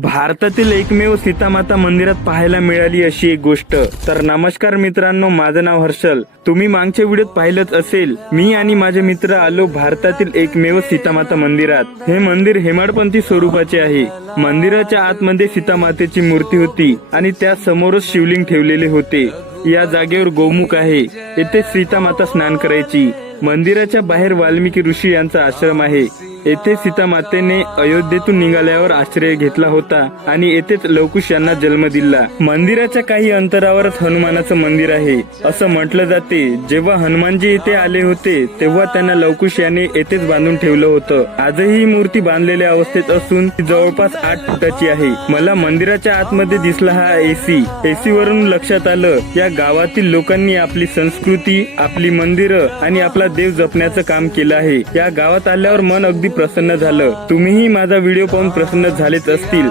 भारतातील एकमेव सीतामाता मंदिरात पाहायला मिळाली अशी एक गोष्ट. तर नमस्कार मित्रांनो माझं नाव हर्षल. तुम्ही मागच्या व्हिडिओत पाहिलंच असेल मी आणि माझे मित्र आलो भारतातील एकमेव सीतामाता मंदिरात. हे मंदिर हेमाडपंथी स्वरूपाचे आहे. मंदिराच्या आतमध्ये सीतामातेची मूर्ती होती आणि त्या समोरच शिवलिंग ठेवलेले होते. या जागेवर गोमुख आहे. येथे सीतामाता स्नान करायची. मंदिराच्या बाहेर वाल्मिकी ऋषी यांचा आश्रम आहे. येथे सीता मातेने अयोध्येतून निघाल्यावर आश्रय घेतला होता आणि येथेच लवकुश यांना जन्म दिला. मंदिराच्या काही अंतरावरच हनुमानाचं मंदिर आहे. असं म्हटलं जाते. जेव्हा हनुमानजी येथे आले होते तेव्हा त्यांना लवकुश याने येथेच बांधून ठेवलं होतं. आजही ही मूर्ती बांधलेल्या अवस्थेत असून ती जवळपास आठ फुटाची आहे. मला मंदिराच्या आतमध्ये दिसला हा एसी एसी वरून लक्षात आलं या गावातील लोकांनी आपली संस्कृती आपली मंदिरं आणि आपला देव जपण्याचं काम केलं आहे. या गावात आल्यावर मन अगदी प्रसन्न झालं. तुम्हीही माझा व्हिडिओ पाहून प्रसन्न झालेच असतील.